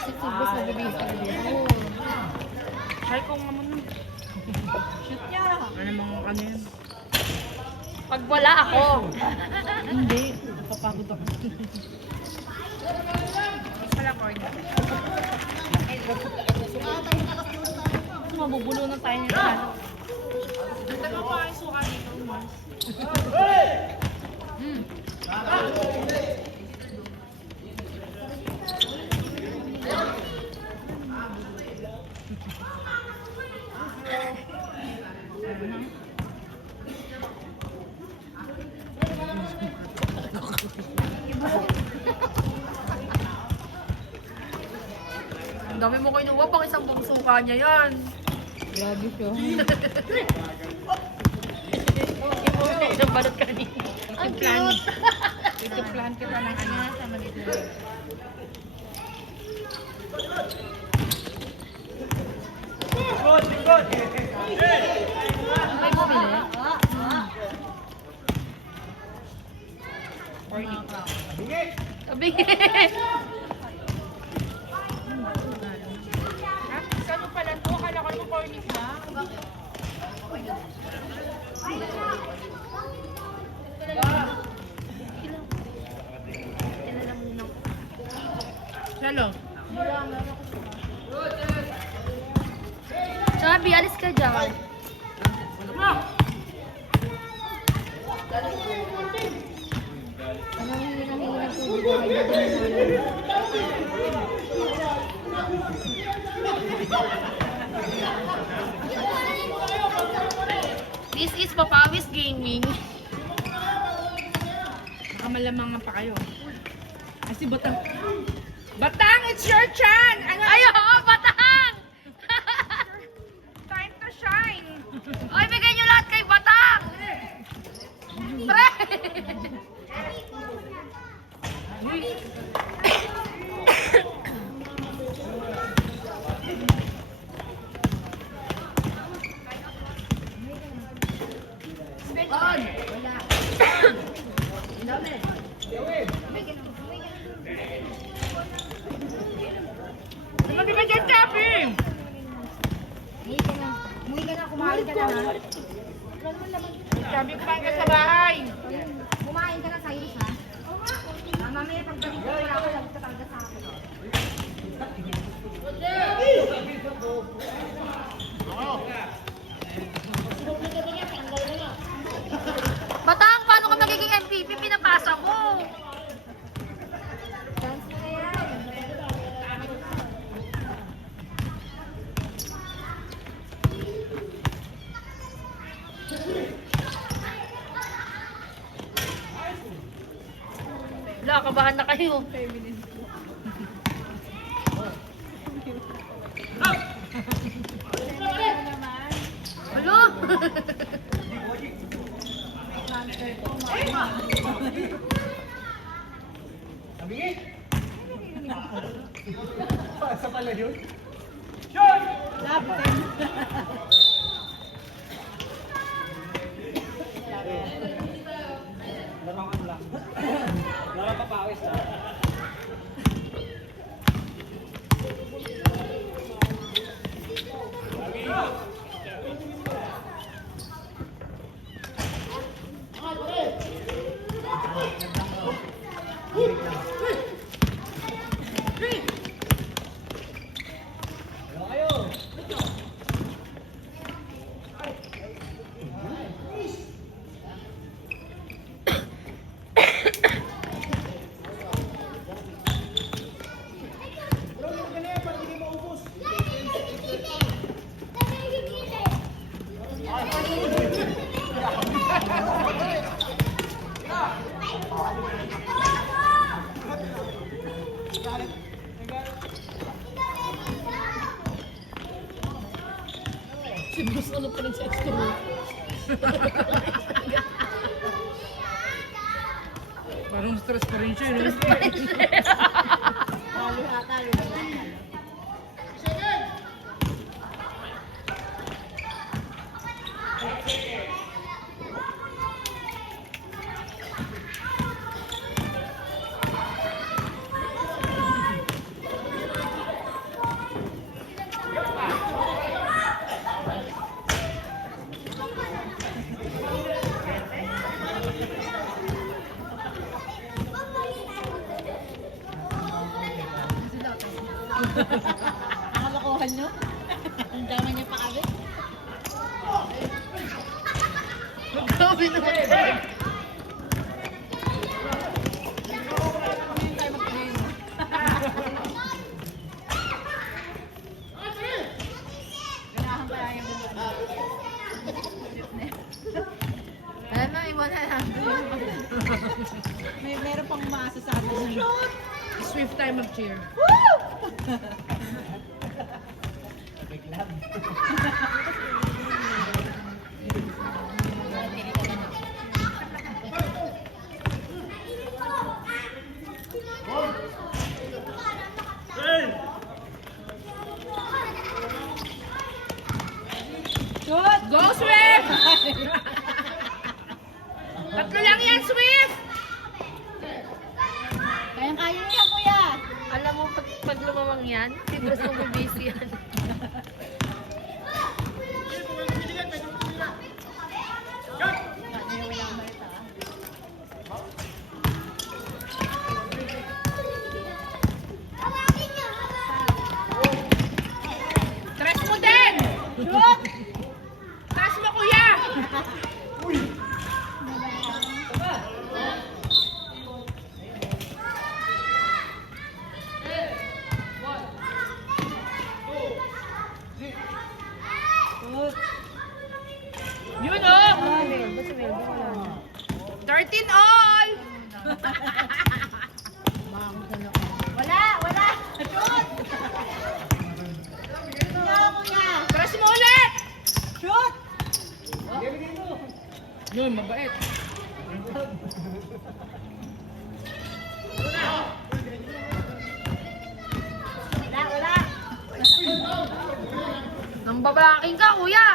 positive ba sa bibig sa bibig? Oo. Try ko nga muna. Shoot niya. Ano mga ano yan? Pag wala ako. Hindi. Napapagod ako. Wala ko rin. Mabubulo na tayo nila. Dagdag mo pa ang suka dito, Mars. Ang dami mo kinuha, pang isang buong suka niya yan. Grabe siya. Isang balot ka rin. Ang cute. Ito plan kita ng ano sa manito. May bumili? Sabi. Kano pala to? Akala ko yung cornish na. Lalo. Sabi, alis ka dyan. This is Papawis Gaming. Baka malamangan pa kayo. Kasi Batang. Batang, it's your chance! Ano? Ay, oo, Batang! Time to shine! Oy, bigay nyo lahat kay Batang! Pre! Ano di ba dyan, Chappy? Umuwi ka na, kumain ka na. Chappy, kumain ka sa bahay. Kumain ka na sa iris, ha? Mamaya pagbalik ko, wala ka lang talaga sa akin. Batang, paano ka magiging MVP? Pinapasa mo. Chance mo na yan. Wala, kabahan na kayo. Ano? Sa pala yun? Larangan lang. Larang papawis na. Si Bruce, ano pa rin sa extra mo? Parang stress pa rin siya. Stress pa rin siya. Talo ha, talo. Binutin. Alam mo, iwan na lang. Meron pang umaasa sa atin. Swift time of cheer. Shoot! Go, Swift! Tatlo lang yan, Swift! Kayang-kaya niya, kuya! Alam mo, pag lumamang yan, siguro sa busy yan. Tres mo din! Shoot! Tres mo, kuya! Shoot! Yun, oh! 13 all! Wala! Wala! Shoot! Kuya, kuya! Tres mo ulit! Shoot! Yun, mabait. Wala! Wala! Nang babaking ka, kuya!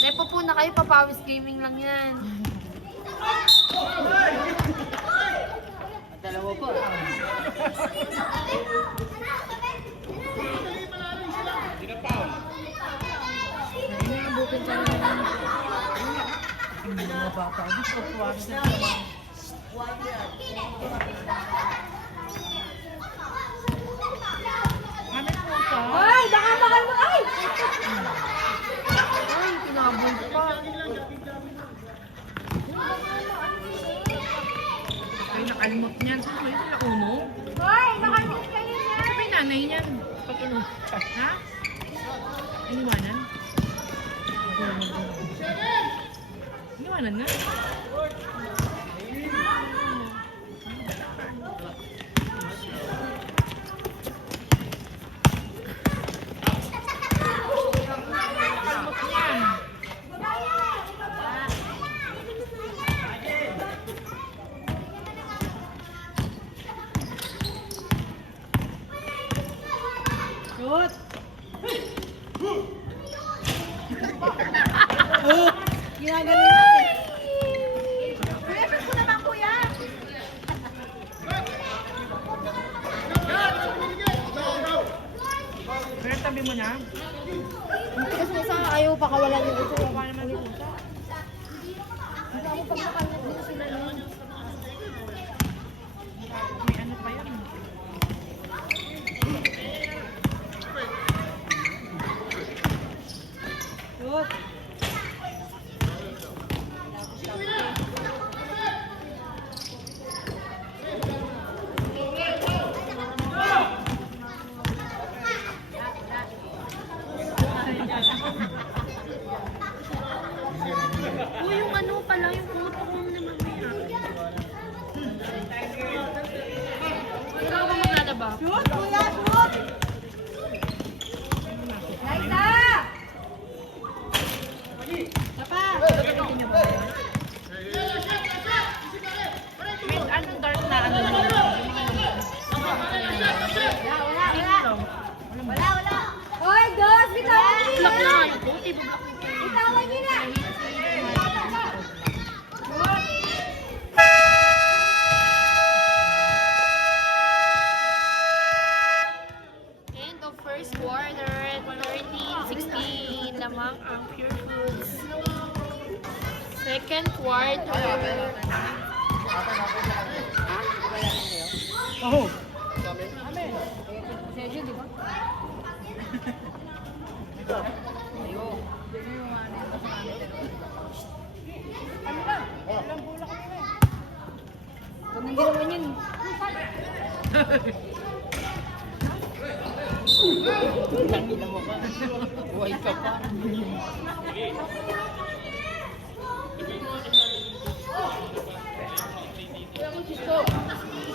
Nepo po na kayo, papawis gaming lang yan. Dalawa po. Ay! Baka bakal mo! Ay! Ay, kinabol pa. Ay, nakalimot niyan. Saan kayo sila uno? Ay! Nakalimot kayo niya! Sabi nanay niyan. Pag ino. Ha? Iniwanan? Iniwanan na. Nakalimot niyan. Shoot! Ginagaling natin. Reference ko naman, kuya! Pero tabi mo na. Kasi sa ayaw pa kawalan yung ito. Baka naman yung usa. Hindi ako pag nakalat dito sila nun. May ano pa yan. Shoot! Uy, yung ano pala, yung puto ko naman may ikaw ba maglalaba? Shoot, kuya! Shoot! Liza! Tapa! May anong dark na ano naman. Wala, wala! Hoy, Dos! Bitawan niyo Block na! na yung puti. Block na. Bitawan niyo na! End of first quarter, 13-16 lamang ang Pure Foods. Second quarter. Oh! Possession, di ba? Ano lang? Ilang bola kami na eh. Kung hindi naman yun. Tangina mo ka. Buhay ka pa.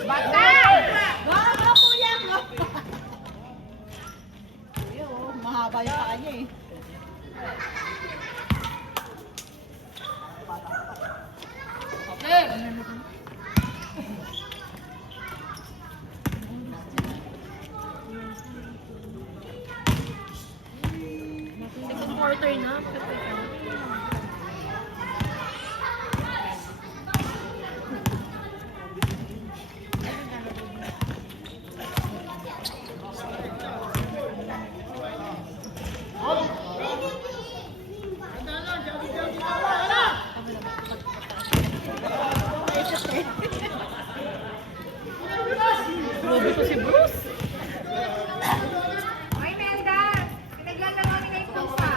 Bata! Go, kuya, go. Kuya, oh, mahaba yung paa niya eh. Second quarter na. Grabe ko si Bruce. Ay, Melda! Pinaglalaro ni kay Pusa.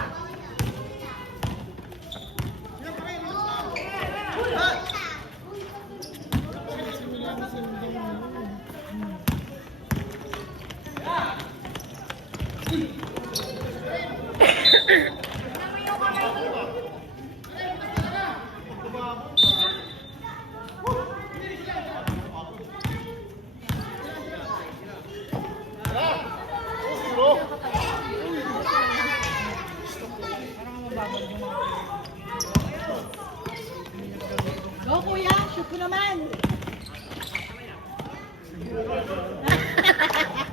Go, kuya, shoot ko naman.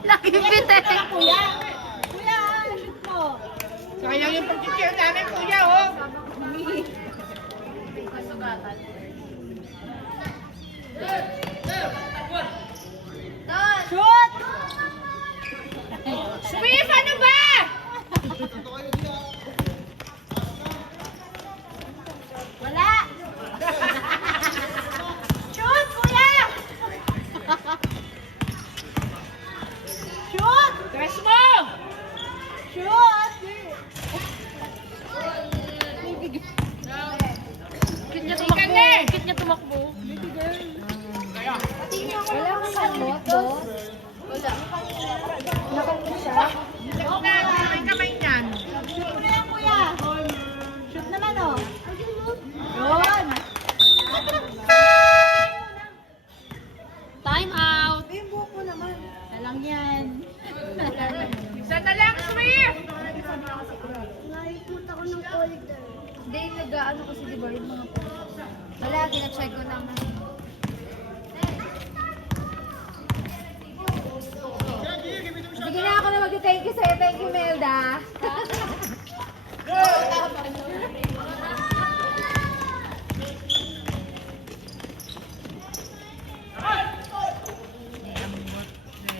Nakipit eh. Kuya, kuya, shoot mo. Sayang yung pag-cheer namin, kuya, oh. Shoot! Swift, ano ba? Wala! Shoot, kuya! Shoot! Tres mo! Shoot! Cute niya Ikan tumakbo. na eh. Cute niya tumakbo. Wala kang salot, boss. Wala. Nakakita siya. Shoot na, may kamay niyan. Shoot mo na yan, kuya. Shoot naman, oh. Yun. Time out. Yung buhok mo naman. Nalang yan. Isa na lang, Swift! Nakikita ko ng folder. Hindi, nag-ano kasi di ba yung mga wala, kina-check ko lang. Sige na ako na mag-thank you sa'yo. Thank you, Melda.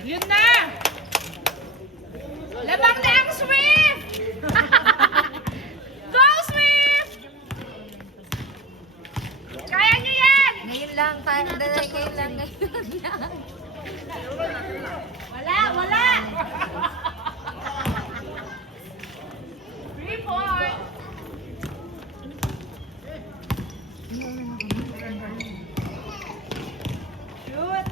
Yun na! Labang na ang Swift! Go, Swift! Kaya nyo yan! Ngayon lang, ngayon lang. Wala, wala! 3 points! Shoot!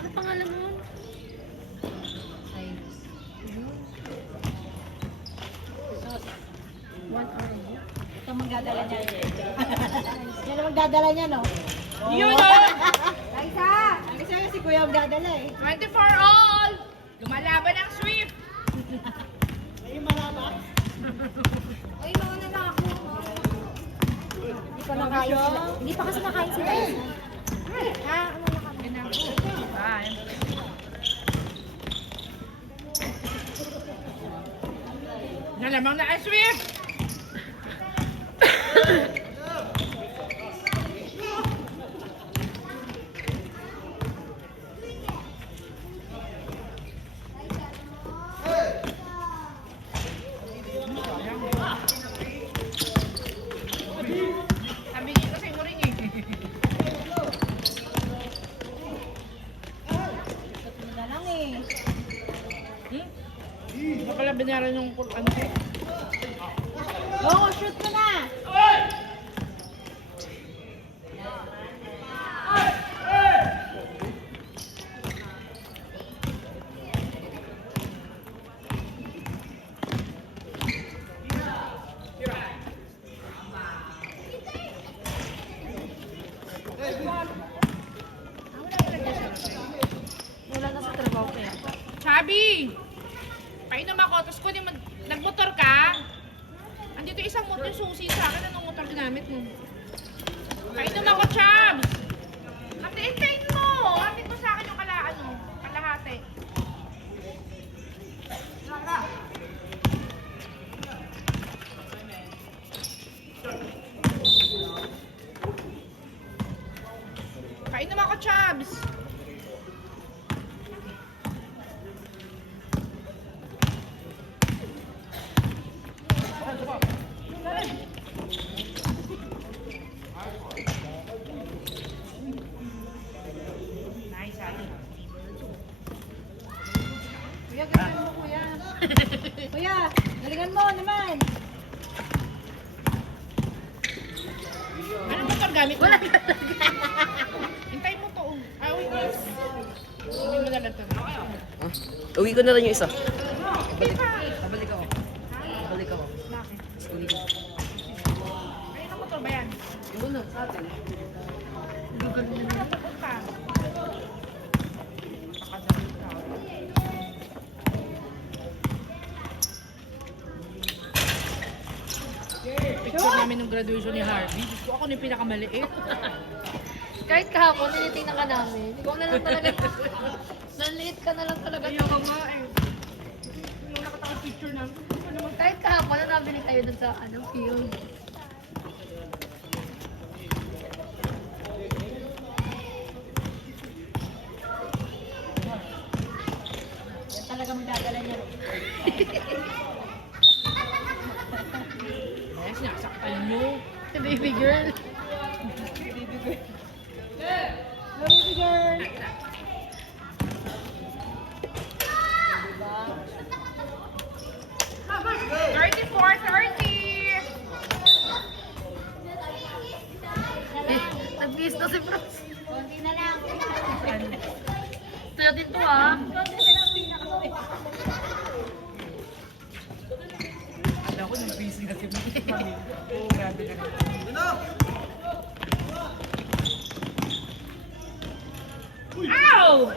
Ano pangalan mo? Cyrus. 1 hour. Ito magdadala niya. Yan ang magdadala niya, no? Yun o! Liza! Ang isa si kuya magdadala eh. 24 all! Lumalaban ang Swift! Ay, malaba. Uy, mauna na ako. Hindi pa nakain sila. Hindi pa kasi nakain sila. Ha? Ano na kami? Bye. Nalamang na ang Swift! Sabi niyo kasi mo rin eh. binayaran yung ano ko. Oo, shoot mo na. Wala na sa trabaho kaya. Sabi! Painom ako, tapos kunin mo, nagmotor ka? Andito isang motor susi sa akin, anong motor ginamit mo? Painom ako, Chams! Hintayin mo! Hapit mo sa akin yung kalahati. Saka. Painom ako, Chams! Nice, Ali. Kuya, galingan mo, kuya. Kuya, galingan mo naman. Anong motor gamit mo? Hintayin mo to. Ah, wait. Sabi mo na lang to. Uwi ko na lang yung isa. Okay pa. Babalik ako. Babalik ako. Bakit? Uli ko. Ay, anong motor ba yan? Yung una, sa atin. Lugar mo na napunta. Picture namin ng graduation ni Harvey. Diyos ko, ako na yung pinakamaliit. Kahit kahapon, tinitingnan ka namin. Ikaw na lang talaga. Nanliit ka na lang talaga. Ayaw ka nga eh. Nung nakataka picture namin. Kahit kahapon, nabili tayo dun sa field. Yan talaga magdadala niya. Kaya sinasaktan mo. Baby girl. Baby girl. Diba? 34-30! Nag-miss na si Bros. Konti na lang. Kaya din to ah. Alam ko, nag-busy na si Mami. Oo, grabe ka na. Ow!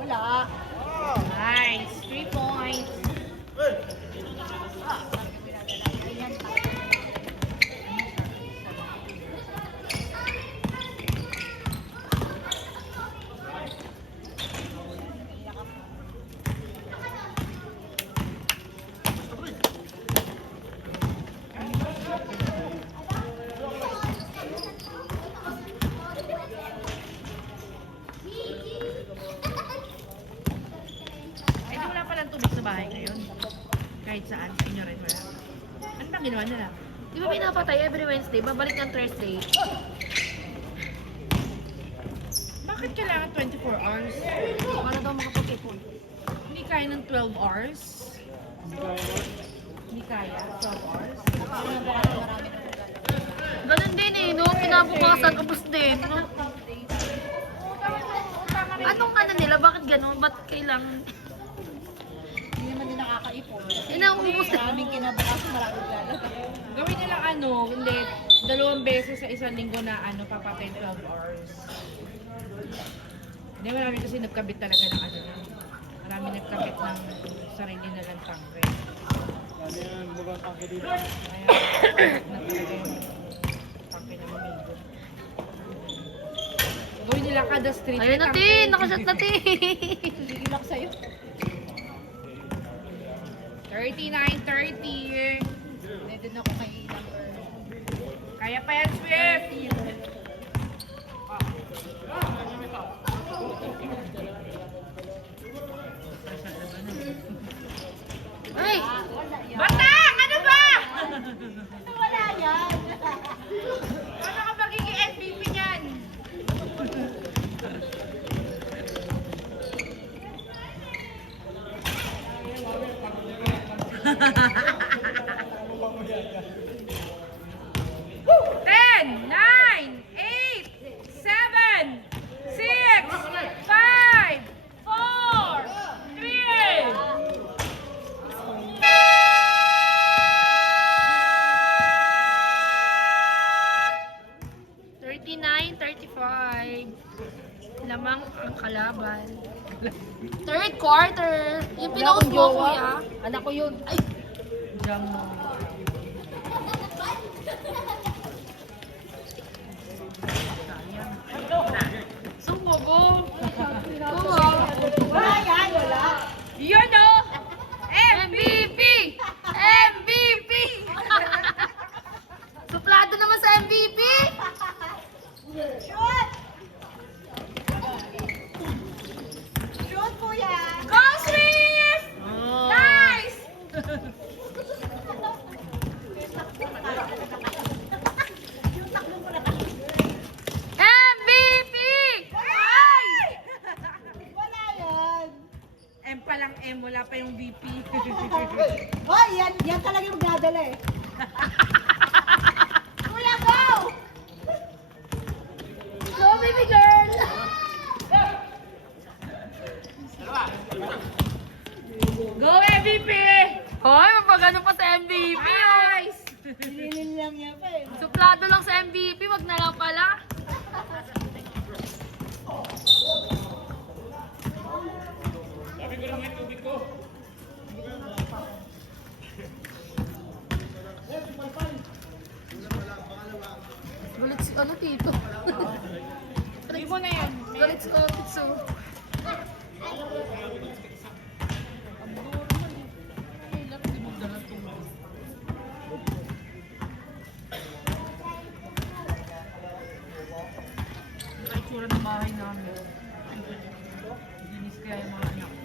Wala. Nice. 3 points. Eh, di wala palang tubig sa bahay ngayon. Kahit saan, sa inyo rin wala. Ano bang ginawa nila? Di ba pinapatay every Wednesday? Babalik ng Thursday. Bakit kailangan 24 hours? Para daw makapag-ipon. Hindi kaya ng 12 hours? Hindi kaya? 12 hours? Ganun din eh, no? Pinabukasan, ubos din. No? Anong ano nila? Bakit ganun? Ba't kailangan? Hindi naman din nakakaipon. Inaubos din. Maraming kinabukasan, maraming lalagay. Gawin nilang ano, hindi, 2 beses sa isang linggo na ano, papatay 12 hours. Hindi, marami kasi nagkabit talaga ng ano na. Marami nagkabit ng sarili na lang tangke. Ano yan, mukhang tangke dito. Kaya, na talaga yung tangke na mamigo. Gawin nila kada street. Ayun natin, nakashot natin. Sige lang sa'yo. 39-30. Ready na ako kay number. Kaya pa yan, Swift! Ay! Batang! Ano ba? Malamang ang kalaban. Third quarter. Yung pinost mo, kuya. Anak ko yun. Ay! Diyan mo. Sumubo. Wala yan, wala. Yun o! MVP! MVP! Suplado naman sa MVP. Shoot! Shoot, kuya! Go, Swiss! Nice! MVP! Ay! Wala yan. M pa lang M, wala pa yung VP. Oh, yan talaga yung magdadala eh. Kuya, go! Go, baby girl. Go, MVP! Hoy, mapagano pa sa MVP. Nice! Nililin lang niya pa eh. Suplado lang sa MVP, wag na lang pala. Galit si ano, Tito? Hindi mo na yan. Galit si Otitsu. Ang itsura ng bahay namin. Ginis kaya yung mga anak ko.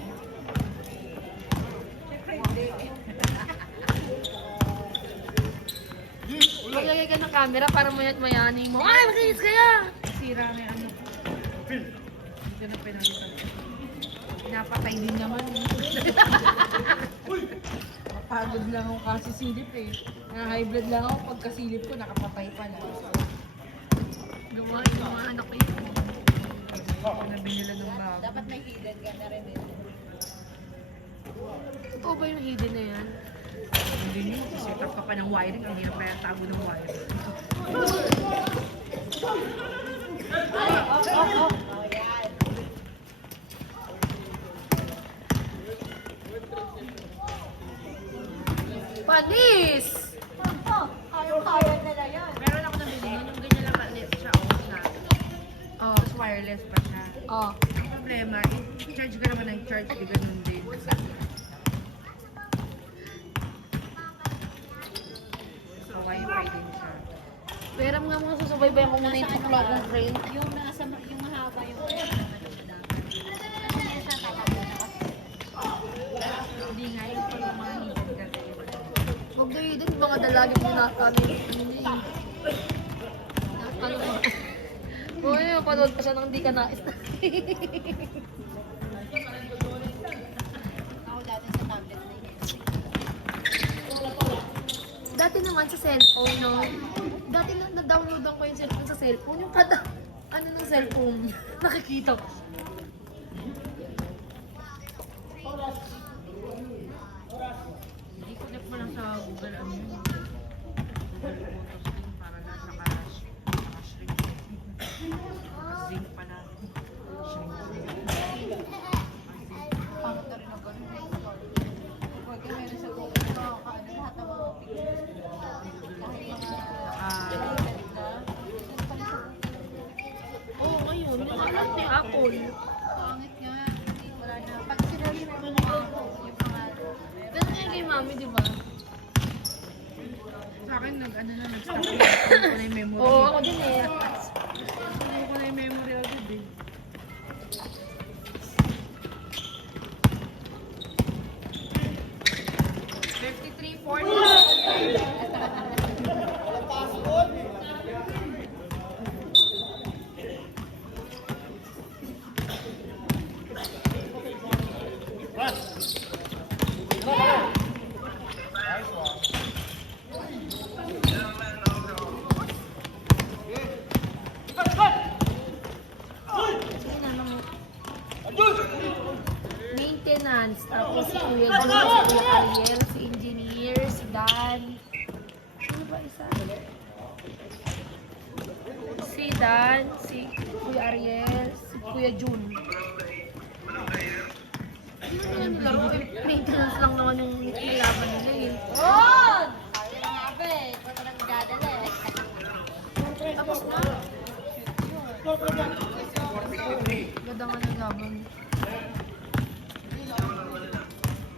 Maglagay ka ng camera para mayani mo. Ay, makinis kaya! Sira na yung ano. Hindi ko na pinalitan. Pinapatay din naman eh. Mapagod lang ako kasi silip eh. Na-high blood lang ako pagkasilip ko, nakapatay pa na. Gawain ng mga anak ko yun. Nabili nila ng bago. Dapat may hidden ka na rin eh. Totoo ba yung hidden na yan? Hindi nyo, set up ka pa ng wiring, ang hirap kaya tago ng wiring. Oh, yan. Panis! Oh, kaya nila yan. Meron ako nabili, yung ganyan lang maliit siya, off na. Oh. Tapos wireless pa siya. Oh. Ang problema, i-charge ka naman ng charge, di ganun din. So, wifi din siya. Pero nga mga susubaybayan ko muna yung tukla kong friend. Yung nasa, yung mahaba yung Hindi nga, yung pag mga hidden kasi. Huwag na hidden, mga dalagin mo na kami. Ano ba? Uy, panood pa siya nang di ka nais. ako dati sa tablet na yun. Dati naman sa cellphone, no? Dati na-downloadan ko yung cellphone sa cellphone. Yung kada, ano ng cellphone, nakikita ko. I-connect mo lang sa Google, ano yun. Google Photos din para lahat naka-shrink. Naka-sync pa na. Pangat na rin ako. Huwag ka meron sa Google mo. Ano lahat ng mga pictures. Kahit mga Oo, ngayon, yung account ni Apple. pangit nga. Wala na. Pag sinali mo yung pangalan. Ganun nga kay mami, di ba? Sa akin, nag-stop na. Ano ko na yung memory. Oo, ako din eh. Ano ko na yung memory agad eh. Maintenance, tapos si Kuya Jun, si Kuya Ariel, si Engineer, si Dan. Ano ba isa? Si Dan, si Kuya Ariel, si Kuya Jun. Ano laro eh? Maintenance lang naman yung nilaban nila eh. Yun! Sabi na nga ba eh. Ikaw na lang dadala eh. Tapos na. Ganda nga ng laban.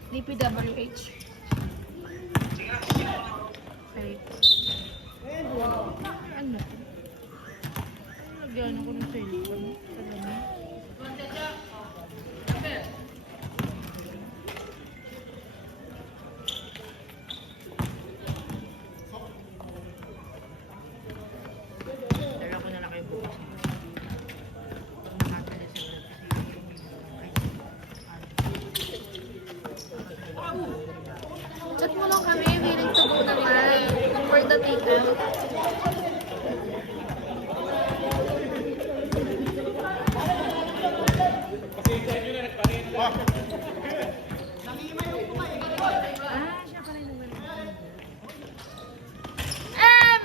DPWH. Okay. Ano? Lagyan ako ng cellphone. Sa lamin. Dala ko na lang kayo bukas. Nakakala sila chat mo lang kami, willing to go naman. For the takeout. Ah, siya pala yung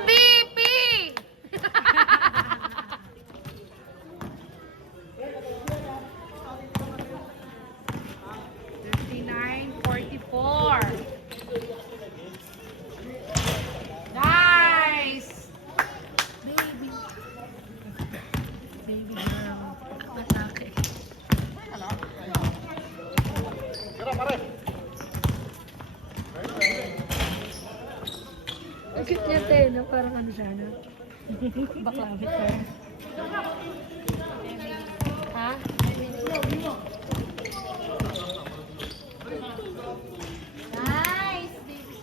MVP! 59-44. Nice! Baby. Baby girl. Atake. Ang cute niya, te, no? Parang ano siya, no? Baklawit ka. Ha? Nice, baby.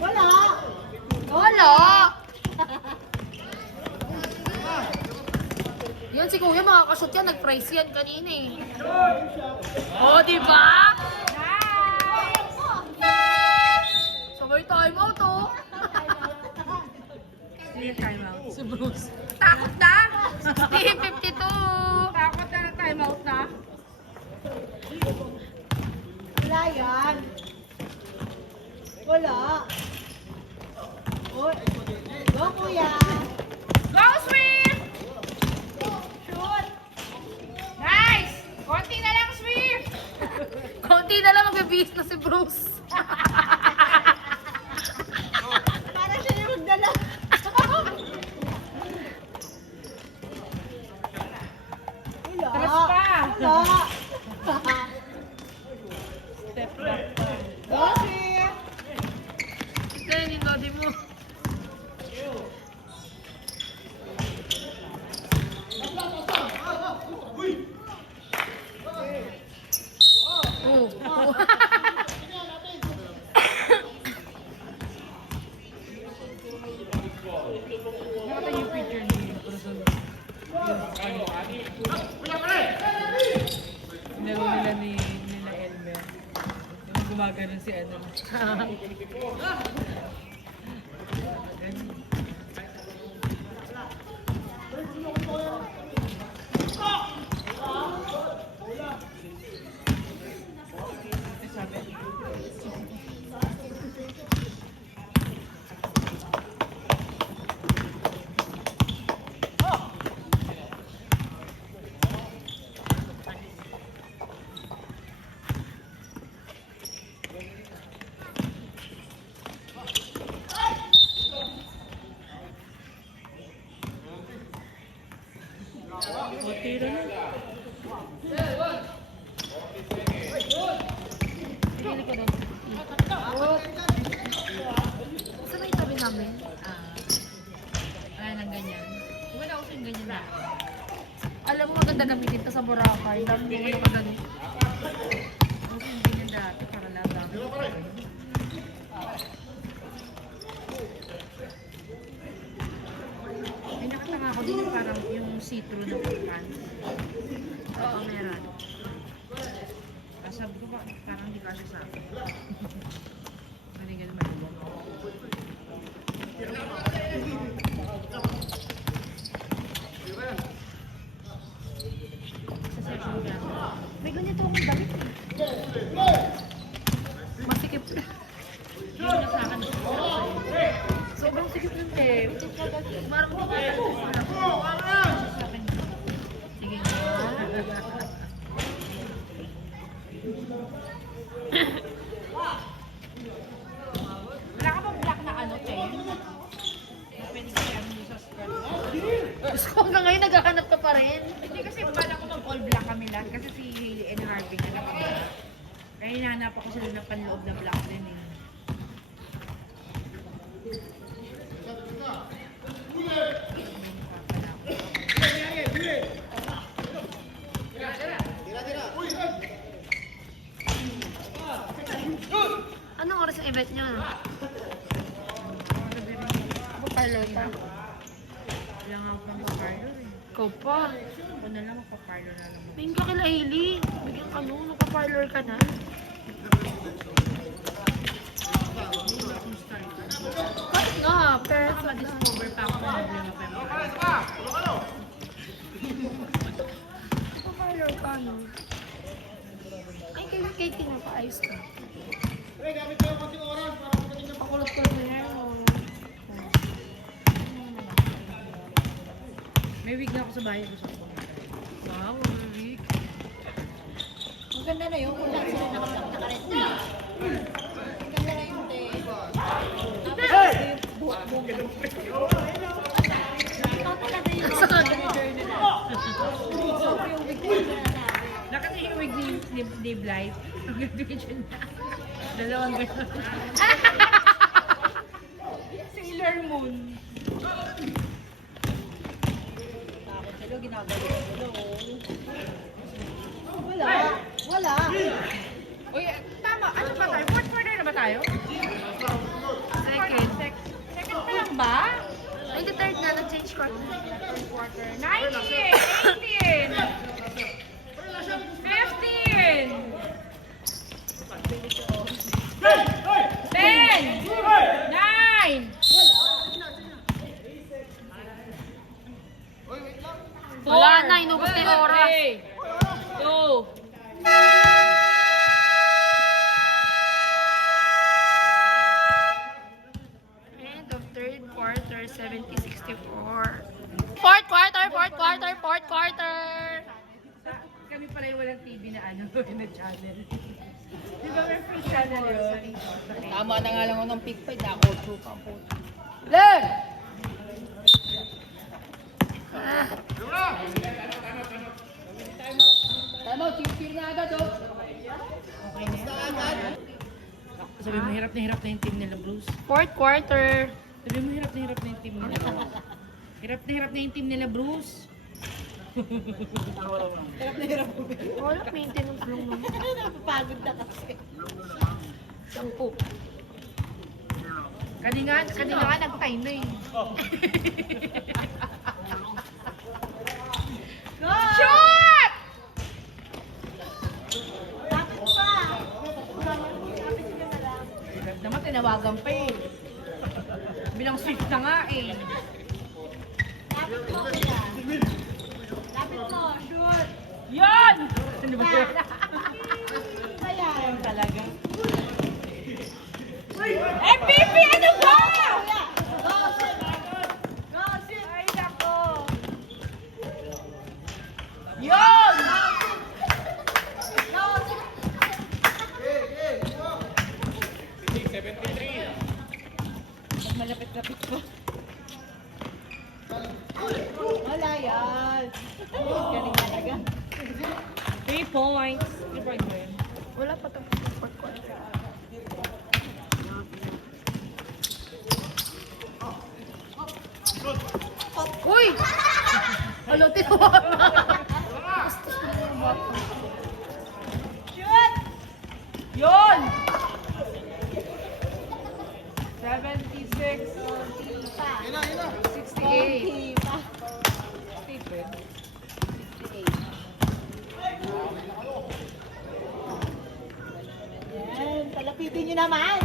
Wala! Wala! Yan si Kuya, makakashoot yan. Nag-price yan kanina eh. Oh, di ba? Sabay time out, oh. Sige, time out. Si Bruce. Takot na? 52. Takot na na time out na? Wala yan. Wala. Oh, go kuya. Go, Swift! Shoot! Nice! Konti na lang, Swift! Konti na lang mag-bihis na si Bruce. Para siya yung magdala. Wala. Taras pa. Wala. Step back pa. Go kuya. Ito yun yung dodi mo. Oh. Nakita niyo yung picture ni Cruzon. Nilaro nila ni nila Elmer. Yung gumagano si ano. Tira na. Pili ko doon. Saan ba yung tabi namin? Wala nang ganyan. Wala ako yung ganyan na. Alam mo, maganda gamitin to sa Boracay. Dami mo ano maganda. Ako yung ganyan dati para lang dami. Ay, nakatanga ako din yung parang yung see-through ng pants. Oo, meron. Sabi ko ba, parang hindi kasi sa akin. Ganyan naman. Sa section gas. May ganito akong damit eh. Masikip na. Yun na sa akin. Marang mo ka. Sige nga. Wala ka bang black na ano, Che? Pwede ka yan sa skirt. So hanggang ngayon naghahanap ka pa rin. Hindi kasi bala ko mag-all black kami lahat kasi si Hailey and Harvey na lang kami. Kaya hinahanap ako sila ng panloob na black din eh. Anong oras ang event niyo? Parlor pa. Wala nga ako kami parlor eh. Ikaw pa. Ako na lang magpa-parlor na lang. Tingin ka kila Hailey. Bigyan ka no. Nagpa-parlor ka na. Bakit nga? Pero Baka ma-discover pa ako na naglang pa yung nagpa-parlor ka no. Ay, kayo Katie na paayos ka. Pakulot ko na yan. May wig na ako sa bahay. Gusto ko. Wow, wig. Ang ganda na yun. Kung lang sila nakaret na. Ang ganda na yun, te. Ikaw talaga yun. Nakita yung wig ni Blythe. Ang graduation na. Dalawang gano'n. Sailor Moon. Takot sila, ginagawa sila, oh. Wala. Uy, tama. Ano ba tayo? Fourth quarter na ba tayo? Second. Second pa lang ba? Ay, the third na. Nag-change court na. Third quarter. 19! 18! 15! 10! 9! Wala na, inubos na yung oras. 2! End of third quarter, 70-64. Fourth quarter! Kami pala yung walang TV na ano, na channel. Di ba may free channel yun? Tama na nga lang ako ng pick fight. Ako, chupa po. Leg! Tama, chimpir na agad, oh. Okay na yan. Sabi mo, hirap na yung team nila, Bruce. Fourth quarter. Sabi mo, hirap na yung team nila. Hirap na yung team nila, Bruce. Wala, maintenance lang naman. Napapagod na kasi. 10. Kanina nga nag-time na eh. Shoot! Bakit pa? Naman tinawagan pa eh. Bilang swift na nga eh. Lapit mo kaya. Lapit mo, shoot. Yan! Ano ba yun? Kaya. Yan talaga. MVP! Ano ba? Go, shoot. Go, shoot. Ay, nako. Yun! Go, shoot. Pag malapit-lapit ko. Wala yan. Galing talaga. 3 points. 3 points mo yun. Wala pa tapos ng fourth quarter. Uy! Alo, tinawa na. Shoot! Yun! 76. 68. Konti pa. Stephen. 68. Yan, palapitin nyo naman.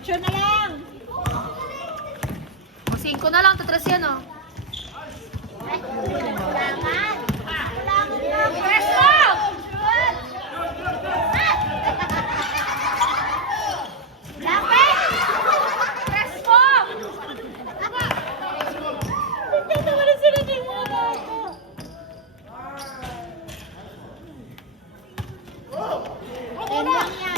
Action na lang! O, 5 na lang, tatras yan, oh. Tres mo! Tres mo! Hindi naman na sila ng mga bata. Ten lang yan.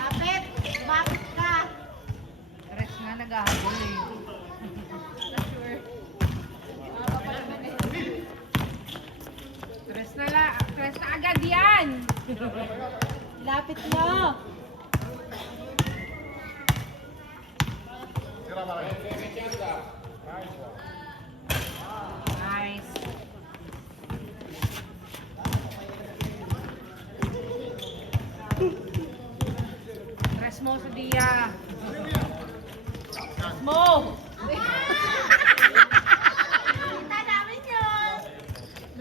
Lapit! Bakit ka? Rest nga naghahabol eh. Tres na agad yan! Lapit mo! Nice. Tres mo sa Dia. Tres mo! Kita namin yun!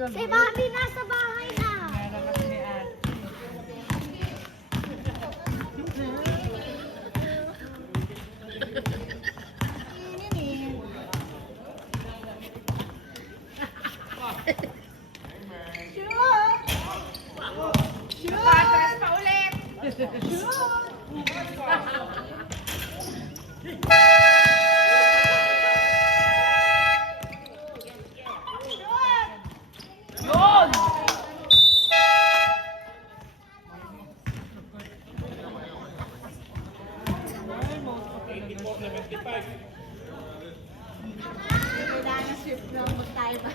Si Mami nasa bahay na! Nalabas ni Ate. Tres pa ulit! Yun! Kailangan shift na tayo ba?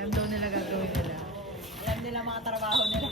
Alam daw nila gagawin nila. Alam nila mga trabaho nila.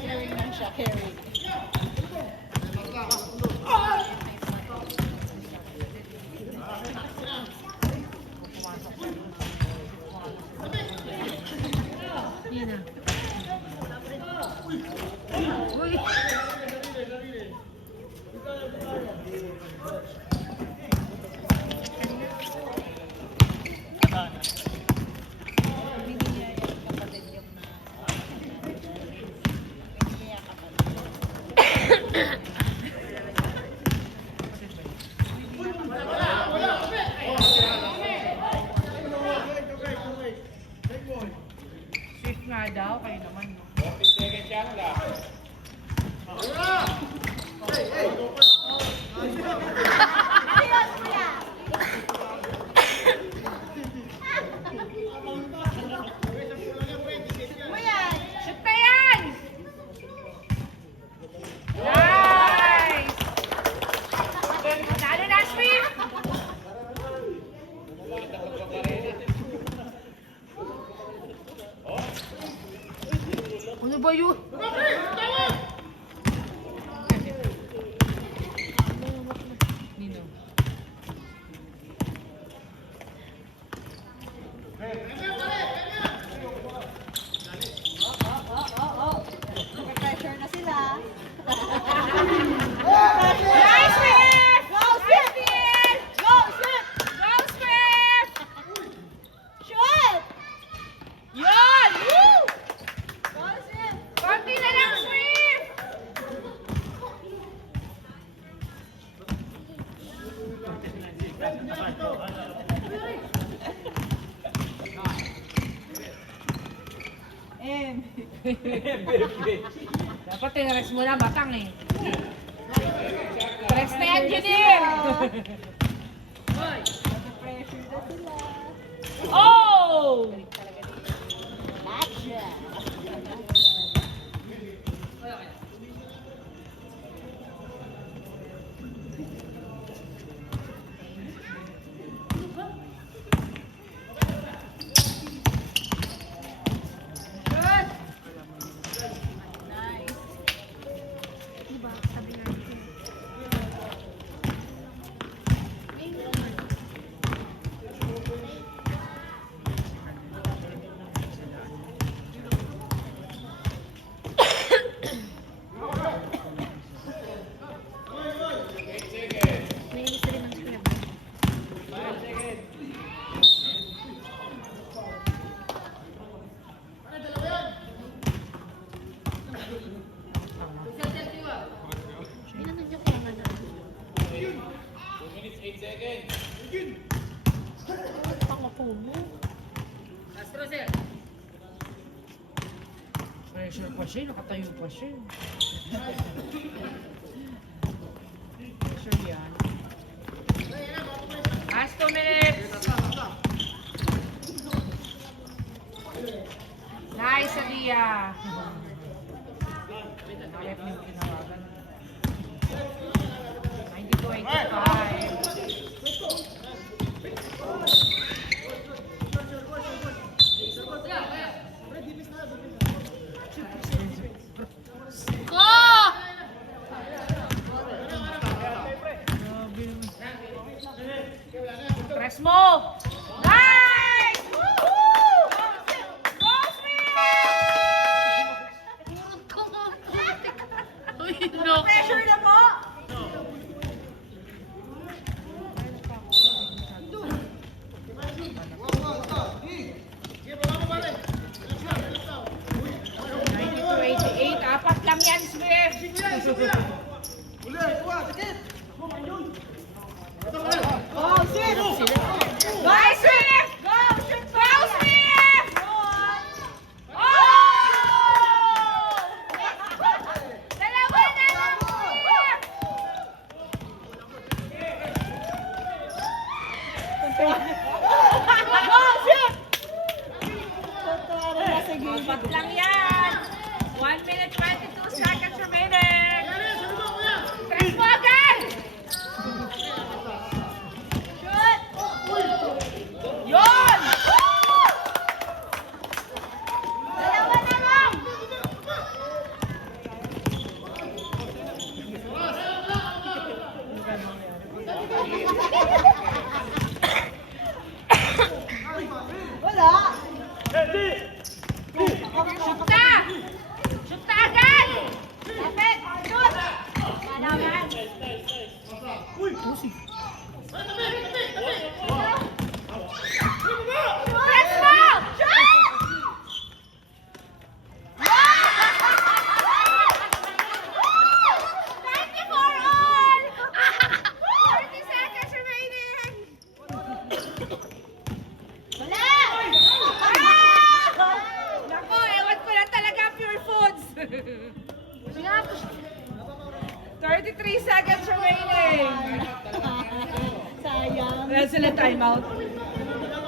Carry lang siya, carry. Yun na. Uy! Biniyaya yung kapatid yung biniyaya kapatid. Fifth nga daw, kayo naman. Shoot na yan! Nice! Nalo na, Swift! Ano ba yun? Nino. Pressure na sila. Nice, Swift! Go, Swift! Go, Swift! Go, Swift! Shoot! Yun! Woo! Go, Swift! Konti na lang, Swift! M. Dapat tinarex mo na, batang eh. Rex na engineer! Pressure na sila. Oh! Gotcha. Good. Nice. Diba? Sabi natin. Nainis rin ang script. Inanon niyo kung ano. Pangapo mo. Pressure pa siya, nakatayo pa siya. Pressure yan. Last 2 minutes! Nice, Adia! Alit mo yung tinawagan. 90-25. Press mo! Nice! Woohoo! Go, Smith! Uy, no. Pressure na po. Apat lang yan, Smith! Go, Swift! Nice, Smith! Go, Swift! Go, Smith! Oh! Dalawa na lang, Smith! Go, Swift! Apat lang yan! 1 minute 22 seconds remaining! Press mo agad! Shoot! Yun! Dalawa na lang! Wala! Shoot na! Shoot na agad! Lapit! Shoot! Yeah, 33 seconds remaining. Sayang. Wala sila timeout.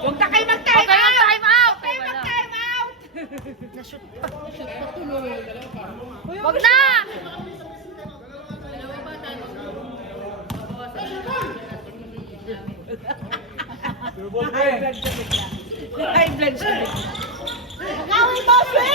Huwag na kayo mag-time Okay, out! time out! Huwag kayo mag-time out! Na-shoot pa. Na-shoot pa tuloy. Uy, Wag na! Turbo High blood siya bigla. High blood siya bigla. Gawin mo, Sir!